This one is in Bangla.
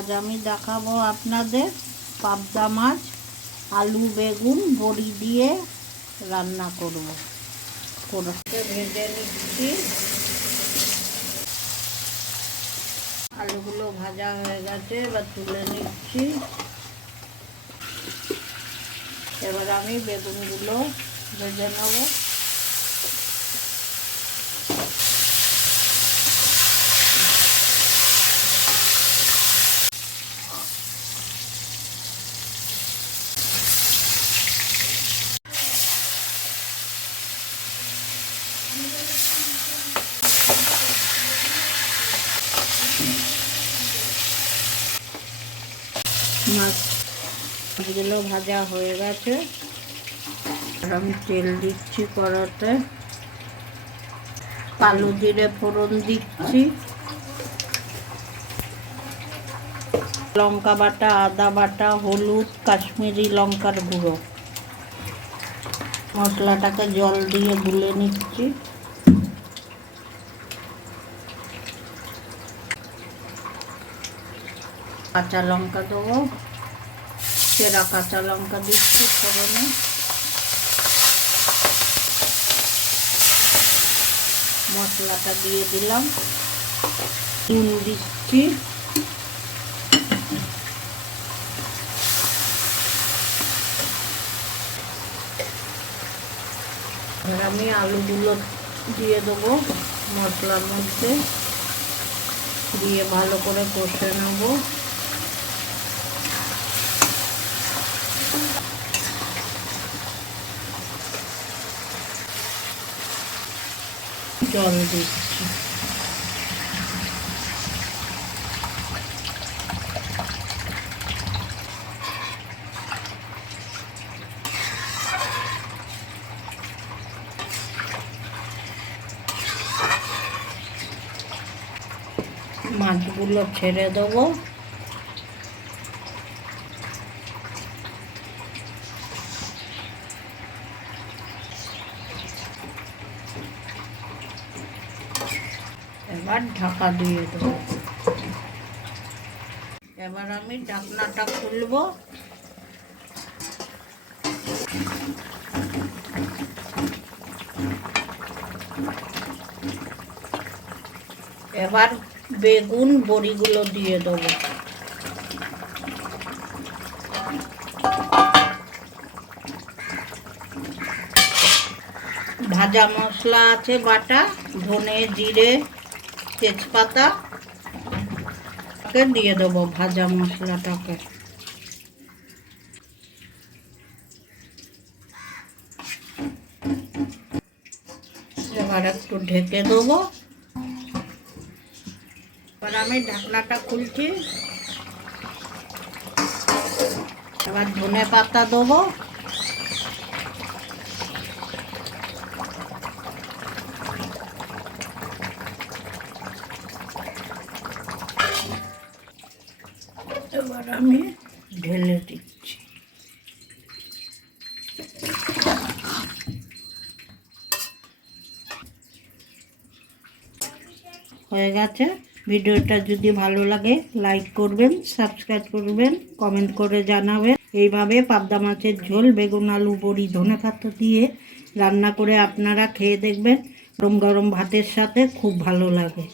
আজ আমি দেখাবো আপনাদের পাবদা মাছ, আলু বেগুন, বড়ি দিয়ে রান্না করব। ভেজে নিচ্ছি। আলুগুলো ভাজা হয়ে গেছে, এবার তুলে নিচ্ছি। এবার আমি বেগুনগুলো ভেজে নেব। মাছগুলো ভাজা হয়ে গেছে। আমি তেল দিচ্ছি কড়াতে কালো জিরে ফোড়ন দিচ্ছি। লঙ্কা বাটা, আদা বাটা, হলুদ, কাশ্মীরি লঙ্কার গুঁড়ো। মশলাটাকে জল দিয়ে গুলে নিচ্ছি। কাঁচা লঙ্কা দেবো। সেরা কাঁচা লঙ্কা দিচ্ছি ফোড়নে। মশলাটা দিয়ে দিলাম। নুন দিচ্ছি। এবার আমি আলুগুলো দিয়ে দেবো মশলার মধ্যে। দিয়ে ভালো করে কষে নেব। জল দিচ্ছি। মাছগুলো ছেড়ে দেবো। এবার ঢাকা দিয়ে দেবো। এবার আমি ঢাকনাটা খুলবো। এবার বেগুন বড়িগুলো দিয়ে দেবো। ভাজা মশলা আছে বাটা, ধনে, জিরে, তেজপাতা। দিয়ে দেবো ভাজা মশলাটাকে। এবার একটু ঢেকে দেবো। এবার আমি ঢাকনাটা খুলছি। এবার ধনে পাতা দেবো। এবার আমি ঢেলে দিচ্ছি। হয়ে গেছে? ভিডিওটা যদি ভালো লাগে লাইক করবেন সাবস্ক্রাইব করবেন কমেন্ট করে জানাবেন। এইভাবে পাবদা মাছের ঝোল, বেগুন, আলু, বড়ি, ধনে পাতা দিয়ে রান্না করে আপনারা খেয়ে দেখবেন। গরম গরম ভাতের সাথে খুব ভালো লাগে।